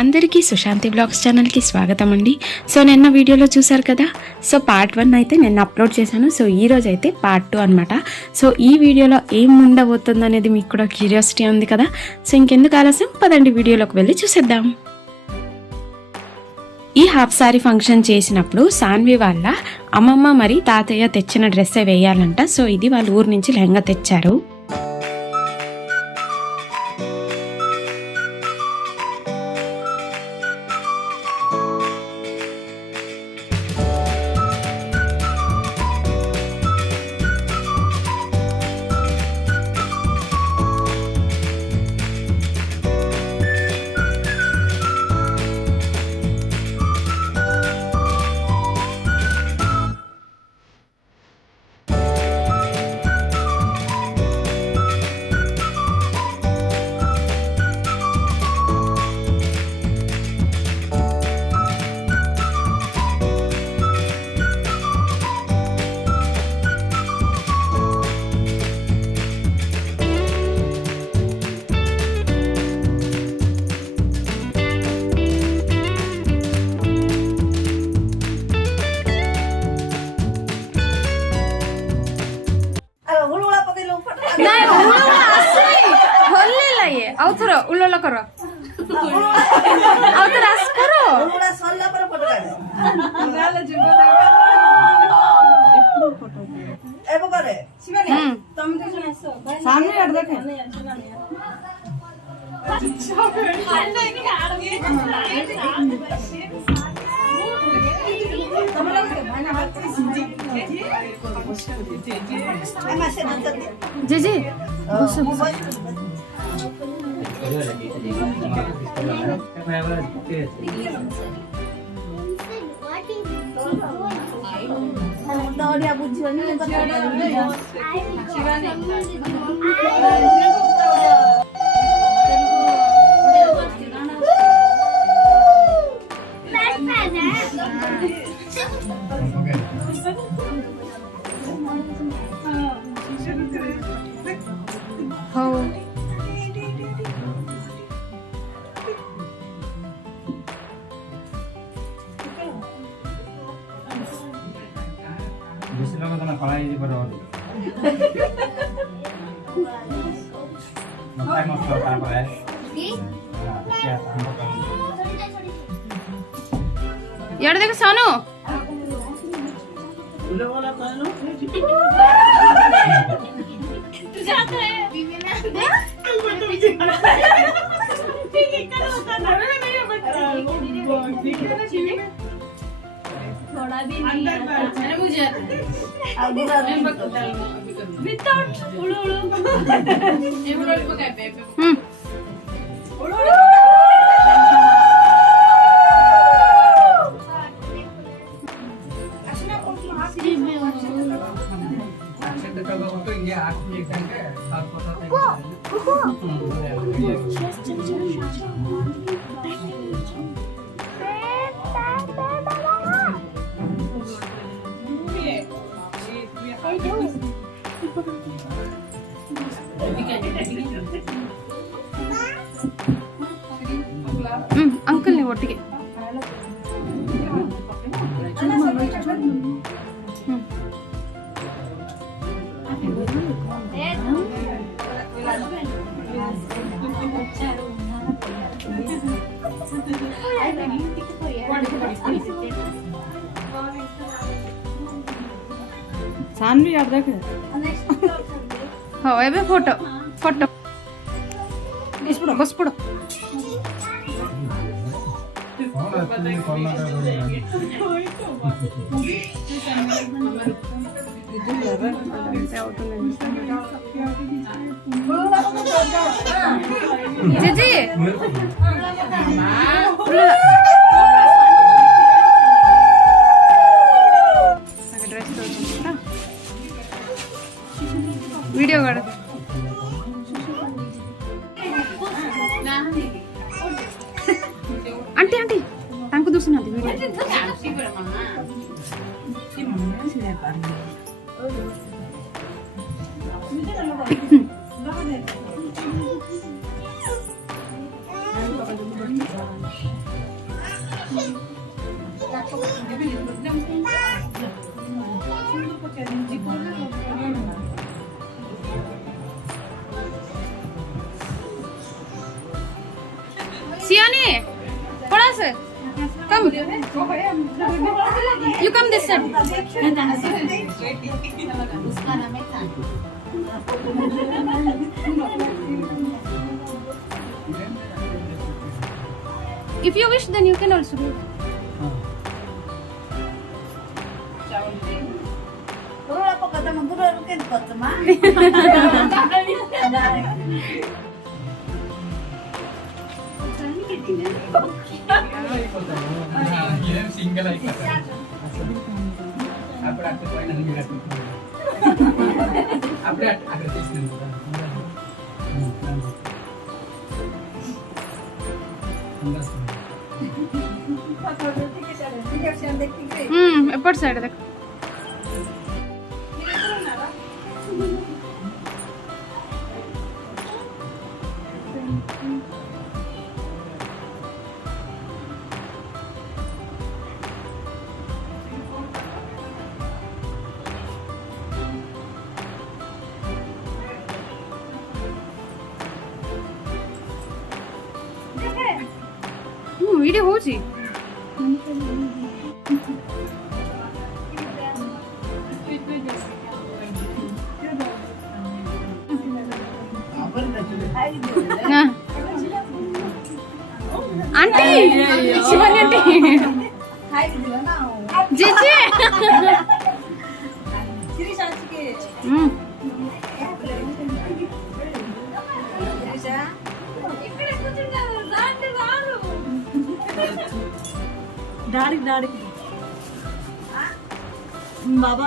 అందరికీ సుశాంతి బ్లాగ్స్ ఛానల్కి స్వాగతం అండి. సో నిన్న వీడియోలో చూసారు కదా, సో పార్ట్ 1 అయితే నిన్న అప్లోడ్ చేశాను. సో ఈరోజు అయితే పార్ట్ 2 అనమాట. సో ఈ వీడియోలో ఏం ఉండబోతుంది అనేది మీకు కూడా క్యూరియాసిటీ ఉంది కదా. సో ఇంకెందుకు ఆలస్యం, పదండి వీడియోలోకి వెళ్ళి చూసేద్దాం. ఈ హాఫ్ సారీ ఫంక్షన్ చేసినప్పుడు సాన్వి వాళ్ళ అమ్మమ్మ మరి తాతయ్య తెచ్చిన డ్రెస్సే వేయాలంట. సో ఇది వాళ్ళ ఊరు నుంచి లెహంగా తెచ్చారు. आउथरो उल्लो करो आउथर आस करो एबो करे शिवानी तुम तो सुनो सामने हट देखे जी जी यार देखो सोनू थोड़ा भी नहीं मुझे विदाउट उड़ो उड़ो ये उड़ो उड़ो क्या पे उड़ो उड़ो अच्छा ना कोई हाथ से में अच्छा तो ये आंख में करके आप पता अंकल ने ಒಟ್ಟಿಗೆ सानवी याद रखे हो एबे फोटो फोटो बस पड़ो जी जी वीडियो कर आंटी आंटी तांको दूसरी ना video Siani, what is it? Come. You come this side. If you wish, then you can also do it. Single అయిపోతాడు అప్పుడు అక్కడ పోయిన అప్పుడే అక్కడ తీసినాను ఎప్పుడు సైడ్ దగ్గర वीडियो हो जी आंटी शिवानी आंटी जीजी డాడీ బాబా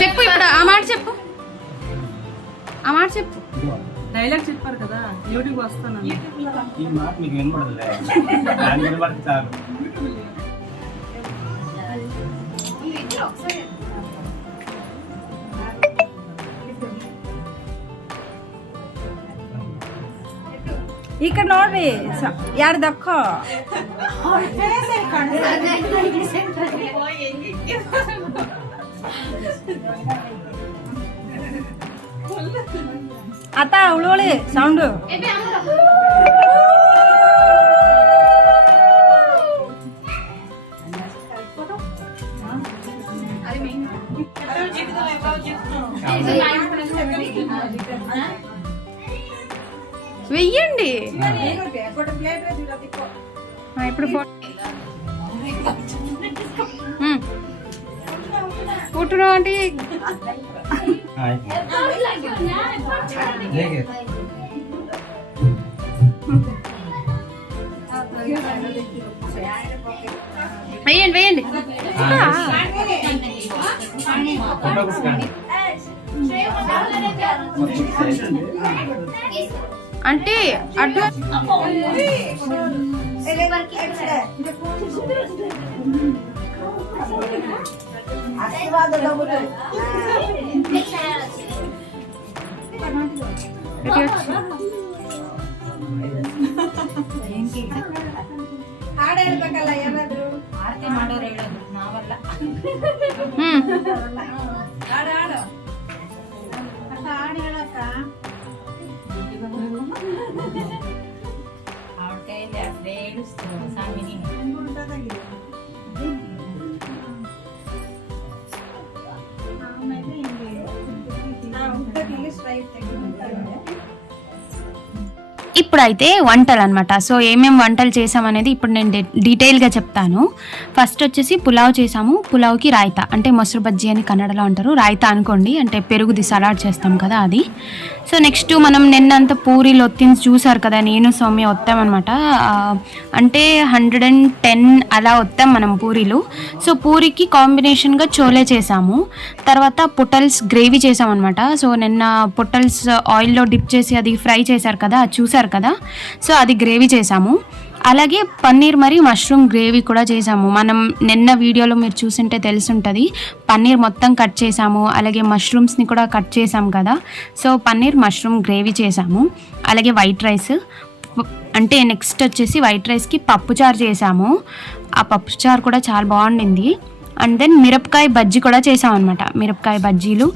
చెప్పు ఇప్పుడు ఆ మాట చెప్పు డైలాగ్ చెప్పారు కదా యూట్యూబ్ వస్తాను ఈ మాట మీకు వినపడదులే దాని వినపడితే చాలు ఇక్కడ ನೋಡ್ರಿ ಯಾರು ದಕ್ಕ ಅತ್ತ ಉಳೋಳಿ ಸೌಂಡು వెయ్యండి ఇప్పుడు ఫోటో అంటే వేయండి వేయండి అంటే అడ్డు ಹಾಡು ಹೇಳ್ಬೇಕಲ್ಲ ಏನಾದ್ರು ಆರತಿ ಮಾಡೋರು ಹೇಳೋದು ನಾವಲ್ಲ ಹಾಡು ಹಾಡು ಅಕ್ಕ ಹಾಡು ಹೇಳಕ್ಕ ಅವ್ರ ಕೈಯಲ್ಲಿ ಅದೇ ಹೇಳಿಸ್ತು ಸಾಮಿನಿ ఇప్పుడైతే వంటలు అనమాట. సో ఏమేమి వంటలు చేసామనేది ఇప్పుడు నేను డీటెయిల్గా చెప్తాను. ఫస్ట్ వచ్చేసి పులావ్ చేసాము. పులావ్కి రాయితా అంటే మొసరు బజ్జీ అని కన్నడలో అంటారు, రాయితా అనుకోండి, అంటే పెరుగుది సలాడ్ చేస్తాం కదా అది. సో నెక్స్ట్ మనం నిన్నంత పూరీలు ఒత్తిని చూసారు కదా, నేను సౌమ్య ఒత్తామన్నమాట. అంటే 110 అలా ఒత్తాం మనం పూరీలు. సో పూరికి కాంబినేషన్గా చోలే చేసాము. తర్వాత పొటల్స్ గ్రేవీ చేసామన్నమాట. సో నిన్న పొటల్స్ ఆయిల్లో డిప్ చేసి అది ఫ్రై చేశారు కదా, అది చూసారు కదా. సో అది గ్రేవీ చేసాము. అలాగే పన్నీర్ మరియు మష్రూమ్ గ్రేవీ కూడా చేసాము. మనం నిన్న వీడియోలో మీరు చూసింటే తెలుసుంటుంది. పన్నీర్ మొత్తం కట్ చేసాము, అలాగే మష్రూమ్స్ని కూడా కట్ చేసాము కదా. సో పన్నీర్ మష్రూమ్ గ్రేవీ చేసాము. అలాగే వైట్ రైస్, అంటే నెక్స్ట్ వచ్చేసి వైట్ రైస్కి పప్పుచారు చేసాము. ఆ పప్పుచారు కూడా చాలా బాగుండింది. అండ్ దెన్ మిరపకాయ బజ్జీ కూడా చేసాం అనమాట. మిరపకాయ బజ్జీలు.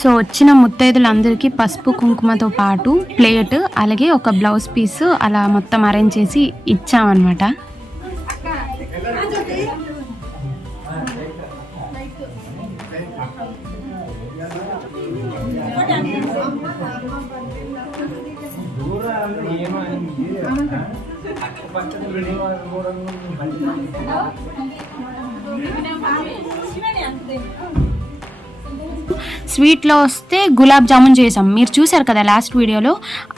సో వచ్చిన ముత్తైదులందరికీ పసుపు కుంకుమతో పాటు ప్లేట్, అలాగే ఒక బ్లౌజ్ పీస్ అలా మొత్తం అరేంజ్ చేసి ఇచ్చామన్నమాట. స్వీట్లో వస్తే గులాబ్ జామున్ చేసాం. మీరు చూసారు కదా లాస్ట్ వీడియోలో.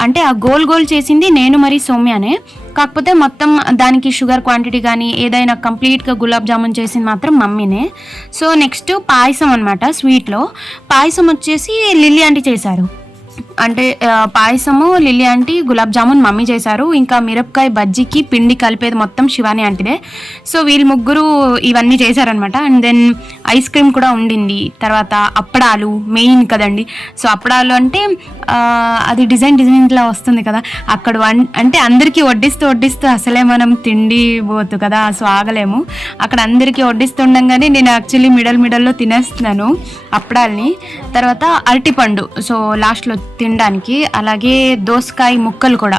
అంటే ఆ గోల్ గోల్ చేసింది నేను మరి సౌమ్యనే. కాకపోతే మొత్తం దానికి షుగర్ క్వాంటిటీ కానీ ఏదైనా కంప్లీట్గా గులాబ్ జామున్ చేసింది మాత్రం మమ్మీనే. సో నెక్స్ట్ పాయసం అనమాట. స్వీట్లో పాయసం వచ్చేసి లిల్లీ ఆంటీ చేశారు. అంటే పాయసము Lily aunty, gulab jamun mummy చేశారు. ఇంకా మిరపకాయ బజ్జీకి పిండి కలిపేది మొత్తం శివాని ఆంటీదే. సో వీళ్ళు ముగ్గురు ఇవన్నీ చేశారనమాట. అండ్ దెన్ ఐస్ క్రీమ్ కూడా ఉండింది. తర్వాత అప్పడాలు మెయిన్ కదండి. సో అప్పడాలు అంటే అది డిజైన్లా వస్తుంది కదా. అక్కడ అంటే అందరికీ వడ్డిస్తూ అసలే మనం తిండి పోతు కదా, సో ఆగలేము. అక్కడ అందరికీ వడ్డిస్తుండగానే నేను యాక్చువల్లీ మిడల్లో తినేస్తున్నాను అప్పడాల్ని. తర్వాత అరటిపండు, సో లాస్ట్లో తినడానికి. అలాగే దోసకాయ ముక్కలు కూడా,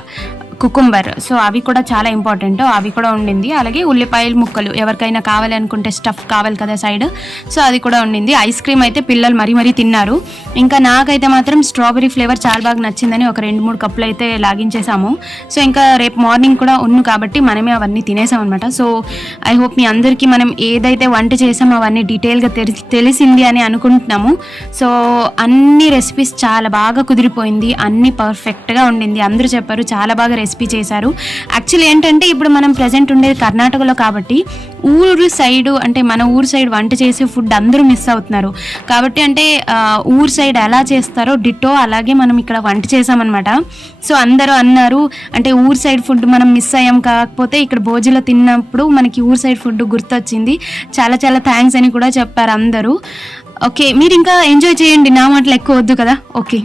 కుకుంబర్, సో అవి కూడా చాలా ఇంపార్టెంట్, అవి కూడా ఉండింది. అలాగే ఉల్లిపాయల ముక్కలు ఎవరికైనా కావాలి అనుకుంటే స్టఫ్ కావాలి కదా సైడ్, సో అది కూడా ఉండింది. ఐస్ క్రీమ్ అయితే పిల్లలు మరీ తిన్నారు. ఇంకా నాకైతే మాత్రం స్ట్రాబెరీ ఫ్లేవర్ చాలా బాగా నచ్చిందని ఒక 2-3 కప్పులు అయితే లాగించేసాము. సో ఇంకా రేపు మార్నింగ్ కూడా కాబట్టి మనమే అవన్నీ తినేసాం అనమాట. సో ఐ హోప్ మీ అందరికీ మనం ఏదైతే వంట చేసామో అవన్నీ డీటెయిల్గా తెలిసింది అని అనుకుంటున్నాము. సో అన్ని రెసిపీస్ చాలా బాగా కుదిరిపోయింది, అన్ని పర్ఫెక్ట్గా ఉండింది. అందరూ చెప్పారు చాలా బాగా రెసిపీ చేశారు. యాక్చువల్లీ ఏంటంటే ఇప్పుడు మనం ప్రజెంట్ ఉండేది కర్ణాటకలో కాబట్టి ఊరు సైడ్, అంటే మన ఊరు సైడ్ వంట చేసే ఫుడ్ అందరూ మిస్ అవుతున్నారు. కాబట్టి అంటే ఊరు సైడ్ ఎలా చేస్తారో డిట్టో అలాగే మనం ఇక్కడ వంట చేసామన్నమాట. సో అందరూ అన్నారు అంటే ఊరు సైడ్ ఫుడ్ మనం మిస్ అయ్యాం, కాకపోతే ఇక్కడ భోజనంలో తిన్నప్పుడు మనకి ఊరు సైడ్ ఫుడ్ గుర్తొచ్చింది. చాలా చాలా థ్యాంక్స్ అని కూడా చెప్పారు అందరూ. ఓకే, మీరు ఇంకా ఎంజాయ్ చేయండి, నా మాటలు ఎక్కువ వద్దు కదా. ఓకే,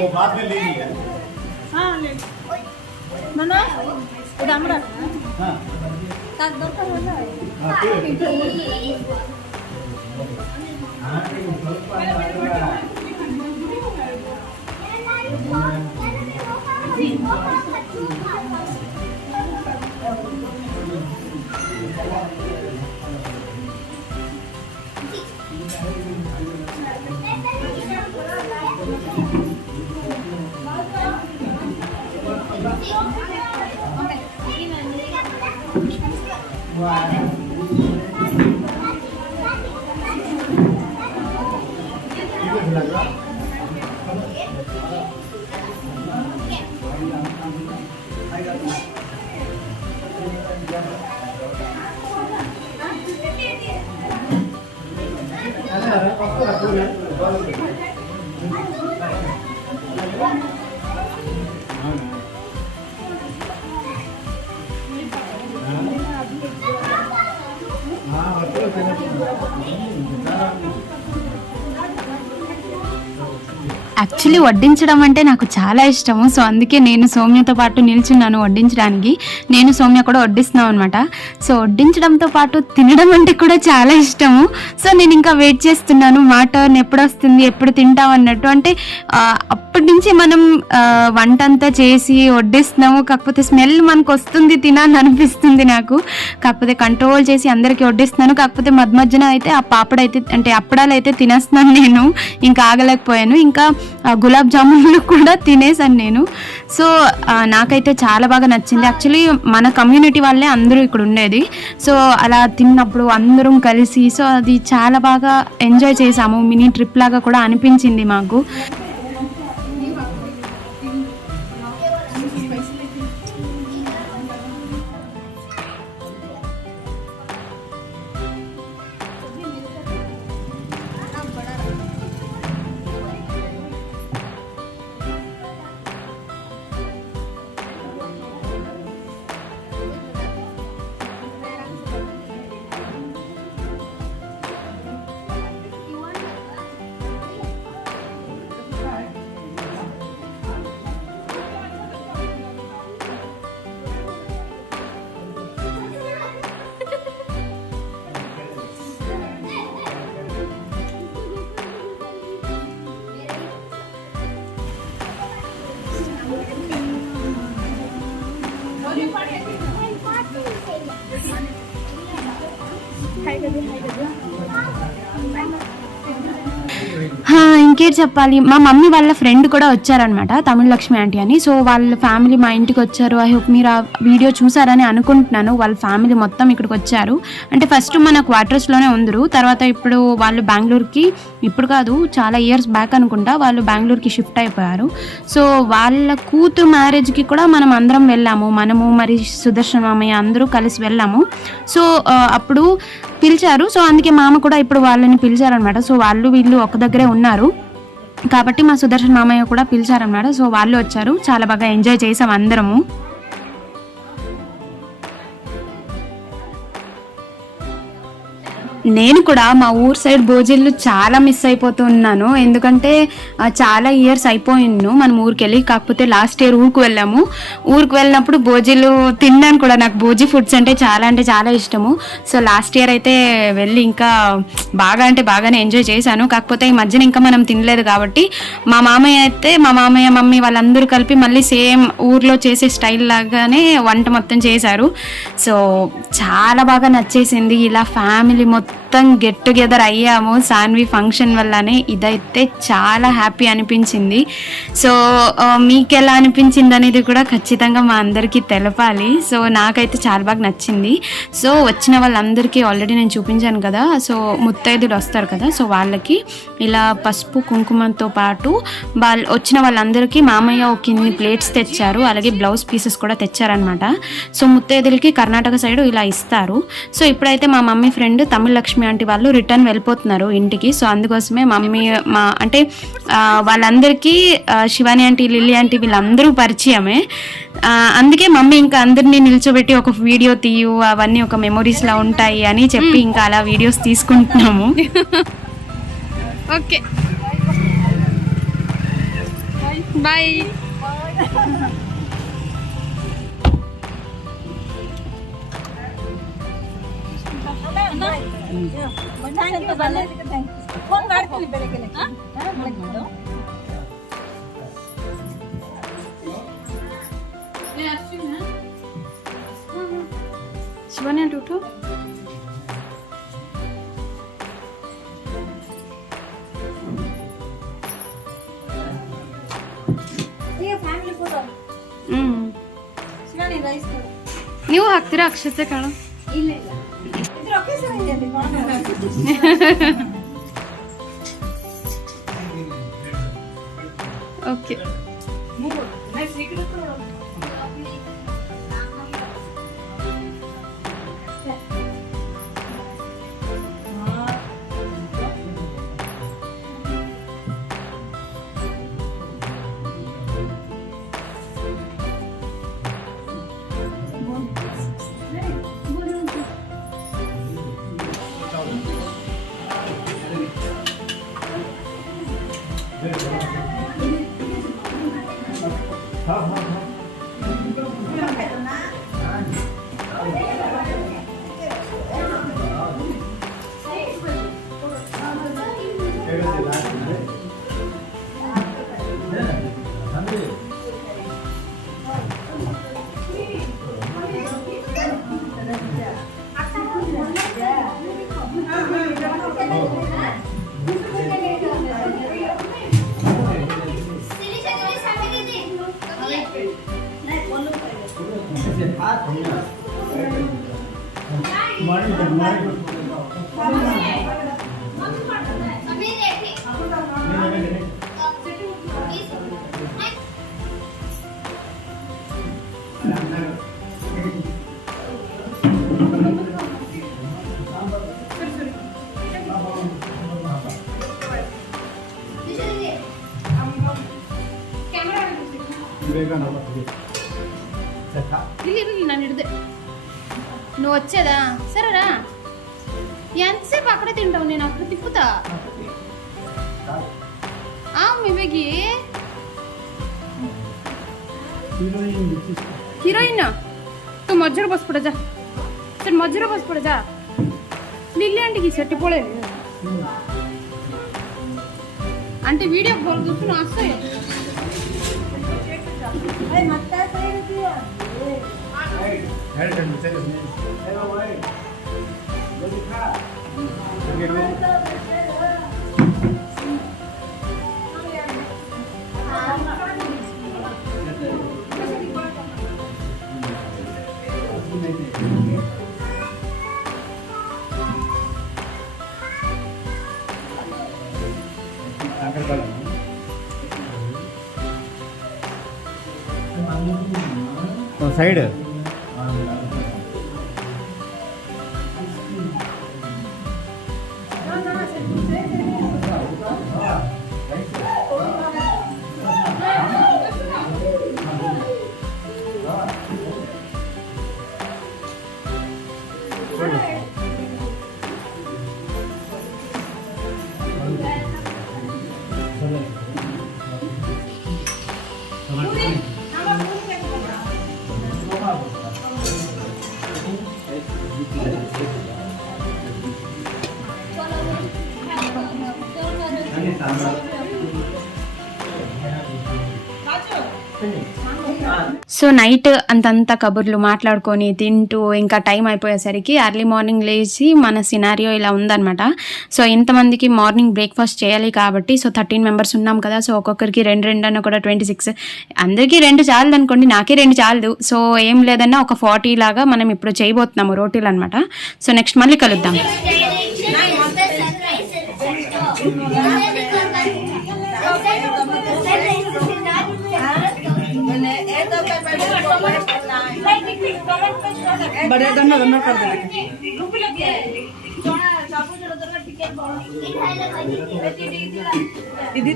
वो बाद में लेनी है। हाँ ले मना उदाम रख हाँ ताक दर का हो जाए हाँ యాక్చువల్లీ వడ్డించడం అంటే నాకు చాలా ఇష్టము. సో అందుకే నేను సౌమ్యతో పాటు నిల్చున్నాను వడ్డించడానికి. నేను సౌమ్య కూడా వడ్డిస్తున్నాం అనమాట. సో వడ్డించడంతో పాటు తినడం అంటే కూడా చాలా ఇష్టము. సో నేను ఇంకా వెయిట్ చేస్తున్నాను మా టర్న్ ఎప్పుడు వస్తుంది, ఎప్పుడు తింటాం అన్నట్టు. అంటే అప్పటి నుంచి మనం వంట అంతా చేసి వడ్డిస్తున్నాము, కాకపోతే స్మెల్ మనకు వస్తుంది, తినాలని అనిపిస్తుంది నాకు. కాకపోతే కంట్రోల్ చేసి అందరికీ వడ్డిస్తున్నాను. కాకపోతే మధ్యన అయితే ఆ పాపడైతే అంటే అప్పడాలు అయితే తినేస్తున్నాను నేను, ఇంకా ఆగలేకపోయాను. ఇంకా గులాబ్ జామున్లు కూడా తినేసాను నేను. సో నాకైతే చాలా బాగా నచ్చింది. యాక్చువల్లీ మన కమ్యూనిటీ వాళ్ళే అందరూ ఇక్కడ ఉండేది. సో అలా తిన్నప్పుడు అందరం కలిసి సో అది చాలా బాగా ఎంజాయ్ చేసాము. మినీ ట్రిప్ లాగా కూడా అనిపించింది మాకు. ఇంకేం చెప్పాలి, మా మమ్మీ వాళ్ళ ఫ్రెండ్ కూడా వచ్చారనమాట, తమిళ లక్ష్మి ఆంటీ అని. సో వాళ్ళ ఫ్యామిలీ మా ఇంటికి వచ్చారు. ఐ హోప్ మీరు ఆ వీడియో చూసారని అనుకుంటున్నాను. వాళ్ళ ఫ్యామిలీ మొత్తం ఇక్కడికి వచ్చారు. అంటే ఫస్ట్ మన క్వార్టర్స్లోనే ఉందరు, తర్వాత ఇప్పుడు వాళ్ళు బెంగళూరుకి, ఇప్పుడు కాదు చాలా ఇయర్స్ బ్యాక్ అనుకుంటా, వాళ్ళు బెంగళూరుకి షిఫ్ట్ అయిపోయారు. సో వాళ్ళ కూతురు మ్యారేజ్కి కూడా మనం అందరం వెళ్ళాము. మనము మరి సుదర్శన మామయ్య అందరూ కలిసి వెళ్ళాము. సో అప్పుడు పిలిచారు. సో అందుకే మామ కూడా ఇప్పుడు వాళ్ళని పిలిచారనమాట. సో వాళ్ళు వీళ్ళు ఒక దగ్గరే ఉన్నారు కాబట్టి మా సుదర్శన్ మామయ్య కూడా పిలిచారనమాట. సో వాళ్ళు వచ్చారు. చాలా బాగా ఎంజాయ్ చేసాం అందరము. నేను కూడా మా ఊరు సైడ్ భోజీలు చాలా మిస్ అయిపోతున్నాను. ఎందుకంటే చాలా ఇయర్స్ అయిపోయిను మనం ఊరికి వెళ్ళి. కాకపోతే లాస్ట్ ఇయర్ ఊరికి వెళ్ళాము. ఊరికి వెళ్ళినప్పుడు భోజీలు తిన్నాను కూడా. నాకు భోజీ ఫుడ్స్ అంటే చాలా ఇష్టము. సో లాస్ట్ ఇయర్ అయితే వెళ్ళి ఇంకా బాగానే ఎంజాయ్ చేశాను. కాకపోతే ఈ మధ్యన ఇంకా మనం తినలేదు కాబట్టి మా మామయ్య మమ్మీ వాళ్ళందరూ కలిపి మళ్ళీ సేమ్ ఊర్లో చేసే స్టైల్ లాగానే వంట మొత్తం చేశారు. సో చాలా బాగా నచ్చేసింది. ఇలా ఫ్యామిలీ మొత్తం గెట్ టుగెదర్ అయ్యాము సాన్వి ఫంక్షన్ వల్లనే. ఇదైతే చాలా హ్యాపీ అనిపించింది. సో మీకు ఎలా అనిపించింది అనేది కూడా ఖచ్చితంగా మా అందరికీ తెలపాలి. సో నాకైతే చాలా బాగా నచ్చింది. సో వచ్చిన వాళ్ళందరికీ ఆల్రెడీ నేను చూపించాను కదా. సో ముత్తైదులు వస్తారు కదా, సో వాళ్ళకి ఇలా పసుపు కుంకుమతో పాటు వచ్చిన వాళ్ళందరికీ మామయ్య ఒక ఇన్ని ప్లేట్స్ తెచ్చారు. అలాగే బ్లౌజ్ పీసెస్ కూడా తెచ్చారనమాట. సో ముత్తైదులకి కర్ణాటక సైడ్ ఇలా ఇస్తారు. సో ఇప్పుడైతే మా మమ్మీ ఫ్రెండ్ తమిళ లక్ష్మి ఆంటీ వాళ్ళు రిటర్న్ వెళ్ళిపోతున్నారు ఇంటికి. సో అందుకోసమే మమ్మీ అంటే వాళ్ళందరికీ శివాని ఆంటీ, లిల్లీ ఆంటీ వీళ్ళందరూ పరిచయమే. అందుకే మమ్మీ ఇంకా అందరినీ నిల్చోబెట్టి ఒక వీడియో తీయు, అవన్నీ ఒక మెమొరీస్లా ఉంటాయి అని చెప్పి ఇంకా అలా వీడియోస్ తీసుకుంటున్నాము. Okay bye. శివాని ఆంటీ ఉఠో. ನೀವು ಹಾಕ್ತೀರಾ ಅಕ್ಷತೆ ಕಾಣ? ಓಕೆ నన్ను ఇడితే నువ్వు వచ్చేదా సరేరా ఎంతసేపు అక్కడే తింటావు నేను అక్కడ తిప్పుతా మీ బేగి హీరోయిన్ నువ్వు మధ్యలో బస్పడ జా సరే మధ్యలో బస్పడ జా లిల్లీ ఆంటీకి సెట్టిపోలేదు అంటే వీడియో కాల్ చూసి వస్తాయి సైడ్ సో నైట్ అంతంతా కబుర్లు మాట్లాడుకొని తింటూ ఇంకా టైం అయిపోయేసరికి ఎర్లీ మార్నింగ్ లేచి మన సినారియో ఇలా ఉందన్నమాట. సో ఇంతమందికి మార్నింగ్ బ్రేక్ఫాస్ట్ చేయాలి కాబట్టి సో 13 మెంబర్స్ ఉన్నాం కదా. సో ఒక్కొక్కరికి 2 అన్న కూడా 26, అందరికీ 2 చాలదు అనుకోండి, నాకే 2 చాలదు. సో ఏం లేదన్నా ఒక 40 లాగా మనం ఇప్పుడు చేయబోతున్నాము రోటీలు అనమాట. సో నెక్స్ట్ మళ్ళీ కలుద్దాం. बड़े गन्ना कर देंगे ఇది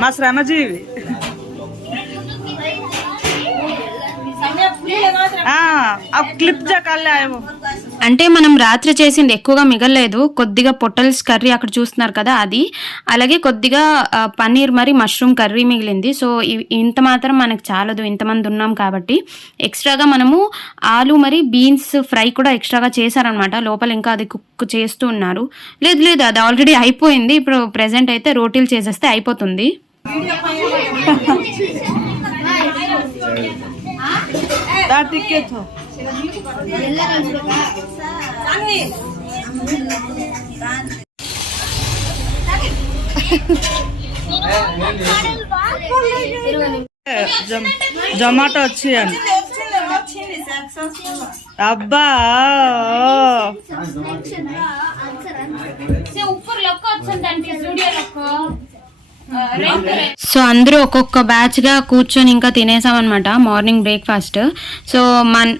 మా శ్రమజీవి క్లిప్ అంటే మనం రాత్రి చేసింది ఎక్కువగా మిగలలేదు, కొద్దిగా పొటల్స్ కర్రీ అక్కడ చూస్తున్నారు కదా అది, అలాగే కొద్దిగా పన్నీర్ మరి మష్రూమ్ కర్రీ మిగిలింది. సో ఇంత మాత్రం మనకు చాలదు, ఇంతమంది ఉన్నాం కాబట్టి. ఎక్స్ట్రాగా మనము ఆలు మరి బీన్స్ ఫ్రై కూడా ఎక్స్ట్రాగా చేశారనమాట. లోపల ఇంకా అది కుక్ చేస్తూ ఉన్నారు. లేదు అది ఆల్రెడీ అయిపోయింది. ఇప్పుడు ప్రెజెంట్ అయితే రోటీలు చేసేస్తే అయిపోతుంది. జొమాటో వచ్చి అబ్బా సో అందరూ ఒక్కొక్క బ్యాచ్ గా కూర్చొని ఇంకా తినేసాం అనమాట మార్నింగ్ బ్రేక్ఫాస్ట్. సో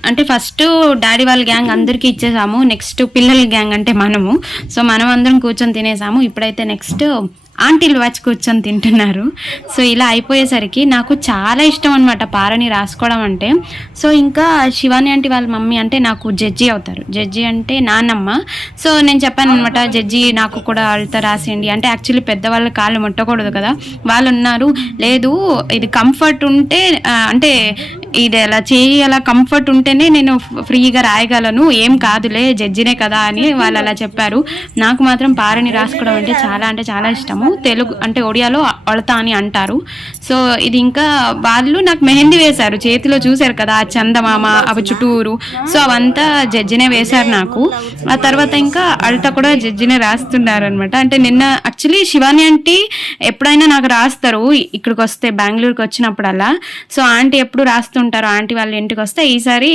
అంటే ఫస్ట్ డాడీ వాళ్ళ గ్యాంగ్ అందరికీ ఇచ్చేసాము, నెక్స్ట్ పిల్లల గ్యాంగ్ అంటే మనము. సో మనం అందరం కూర్చొని తినేసాము. ఇప్పుడైతే నెక్స్ట్ ఆంటీలు వచ్చి కూర్చొని తింటున్నారు. సో ఇలా అయిపోయేసరికి నాకు చాలా ఇష్టం అనమాట పారని రాసుకోవడం అంటే. సో ఇంకా శివాని ఆంటీ వాళ్ళ మమ్మీ అంటే నాకు జడ్జి అవుతారు. జడ్జి అంటే నాన్నమ్మ. సో నేను చెప్పాను అనమాట, జడ్జి నాకు కూడా అల్తా రాసేయండి అంటే. యాక్చువల్లీ పెద్దవాళ్ళ కాళ్ళు ముట్టకూడదు కదా, వాళ్ళు ఉన్నారు లేదు ఇది కంఫర్ట్ ఉంటే అంటే ఇది అలా చేయి అలా కంఫర్ట్ ఉంటేనే నేను ఫ్రీగా రాయగలను, ఏం కాదులే జడ్జినే కదా అని వాళ్ళు అలా చెప్పారు. నాకు మాత్రం పారని రాసుకోవడం అంటే చాలా ఇష్టము. తెలుగు అంటే ఒడియాలో అళతా అని అంటారు. సో ఇది ఇంకా వాళ్ళు నాకు మెహందీ వేశారు, చేతిలో చూశారు కదా ఆ చందమామ అవి చుట్టూరు. సో అవంతా జడ్జినే వేశారు నాకు. ఆ తర్వాత ఇంకా అళతా కూడా జడ్జినే రాస్తున్నారు అనమాట. అంటే నిన్న యాక్చువల్లీ శివాని ఆంటీ ఎప్పుడైనా నాకు రాస్తారు ఇక్కడికి వస్తే, బెంగళూరుకి వచ్చినప్పుడల్లా. సో ఆంటీ ఎప్పుడు రాస్తుంటారు, ఆంటీ వాళ్ళ ఇంటికి వస్తే ఈసారి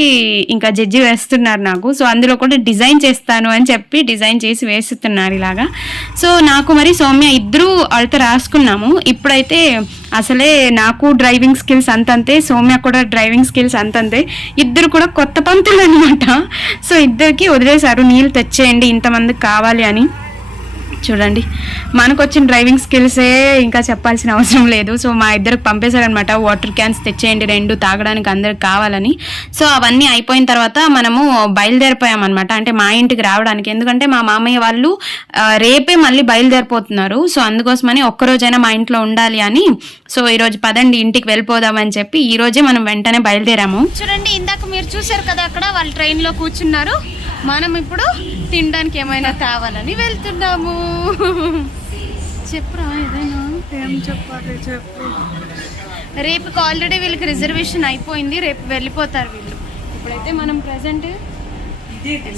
ఇంకా జడ్జి వేస్తున్నారు నాకు. సో అందులో కూడా డిజైన్ చేస్తాను అని చెప్పి డిజైన్ చేసి వేస్తున్నారు ఇలాగా. సో నాకు మరి సౌమ్య ఇద్దరు అళతా రాసుకున్నాము. ఇప్పుడైతే అసలే నాకు డ్రైవింగ్ స్కిల్స్ అంతంతే, సౌమ్య కూడా డ్రైవింగ్ స్కిల్స్ అంతంతే. ఇద్దరు కూడా కొత్త పంతులు అనమాట. సో ఇద్దరికి వదిలేశారు, నీళ్ళు తెచ్చేయండి ఇంతమందికి కావాలి అని. చూడండి మనకు వచ్చిన డ్రైవింగ్ స్కిల్సే ఇంకా చెప్పాల్సిన అవసరం లేదు. సో మా ఇద్దరికి పంపేశారనమాట, వాటర్ క్యాన్స్ తెచ్చేయండి 2 తాగడానికి అందరికి కావాలని. సో అవన్నీ అయిపోయిన తర్వాత మనము బయలుదేరిపోయామన్నమాట, అంటే మా ఇంటికి రావడానికి. ఎందుకంటే మా మామయ్య వాళ్ళు రేపే మళ్ళీ బయలుదేరిపోతున్నారు. సో అందుకోసమని ఒక్కరోజైనా మా ఇంట్లో ఉండాలి అని. సో ఈరోజు పదండి ఇంటికి వెళ్ళిపోదామని చెప్పి ఈ రోజే మనం వెంటనే బయలుదేరాము. చూడండి ఇందాక మీరు చూసారు కదా అక్కడ వాళ్ళు ట్రైన్లో కూర్చున్నారు. మనం ఇప్పుడు తినడానికి ఏమైనా తేవాలని వెళ్తున్నాము. చెప్పురా ఏదైనా. ఏం చెప్పాలి చెప్పు. రేపుకి ఆల్రెడీ వీళ్ళకి రిజర్వేషన్ అయిపోయింది, రేపు వెళ్ళిపోతారు వీళ్ళు. ఇప్పుడైతే మనం ప్రెసెంట్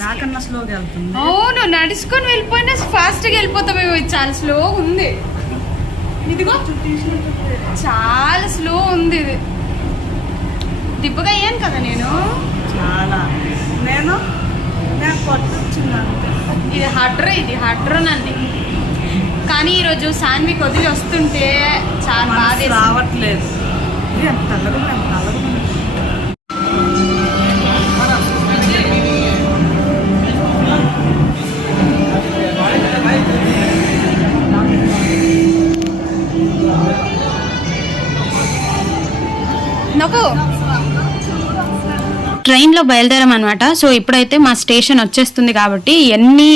నాకన్నా స్లోగా వెళ్తుంది. అవును నడుచుకొని వెళ్ళిపోయినా ఫాస్ట్గా వెళ్ళిపోతామేమో. ఇది చాలా స్లో ఉంది, ఇదిగో చాలా స్లో ఉంది. ఇది దిబ్బగా అయ్యాను కదా నేను చాలా. నేను పట్టుకొచ్చింది. ఇది హడ్రోనండి. కానీ ఈరోజు సాన్వికి వదిలి వస్తుంటే చాలా బాగా రావట్లేదు. నాకు ట్రైన్లో బయలుదేరామన్నమాట. సో ఇప్పుడైతే మా స్టేషన్ వచ్చేస్తుంది కాబట్టి ఎన్ని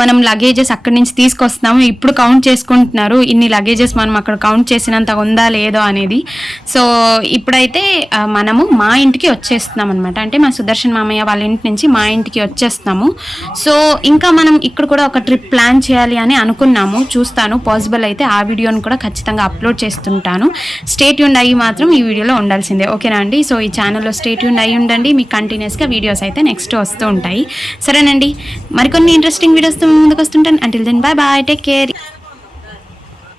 మనం లగేజెస్ అక్కడి నుంచి తీసుకొస్తున్నాము ఇప్పుడు కౌంట్ చేసుకుంటున్నారు. ఇన్ని లగేజెస్ మనం అక్కడ కౌంట్ చేసినంత ఉందా లేదో అనేది. సో ఇప్పుడైతే మనము మా ఇంటికి వచ్చేస్తున్నాం అనమాట. అంటే మా సుదర్శన్ మామయ్య వాళ్ళ ఇంటి నుంచి మా ఇంటికి వచ్చేస్తున్నాము. సో ఇంకా మనం ఇక్కడ కూడా ఒక ట్రిప్ ప్లాన్ చేయాలి అని అనుకున్నాము. చూస్తాను పాసిబుల్ అయితే ఆ వీడియోని కూడా ఖచ్చితంగా అప్లోడ్ చేస్తుంటాను. స్టే ట్యూన్డ్ అయ్యి మాత్రం ఈ వీడియోలో ఉండాల్సిందే, ఓకేనా అండి. సో ఈ ఛానల్లో స్టే ట్యూన్డ్ అయ్యి ఉండండి, కంటిన్యూస్గా వీడియోస్ అయితే నెక్స్ట్ వస్తూ ఉంటాయి. సరేనండి, మరికొన్ని ఇంట్రెస్టింగ్ వీడియోస్తో ముందుకు వస్తుంటాను. Until then bye bye, take care.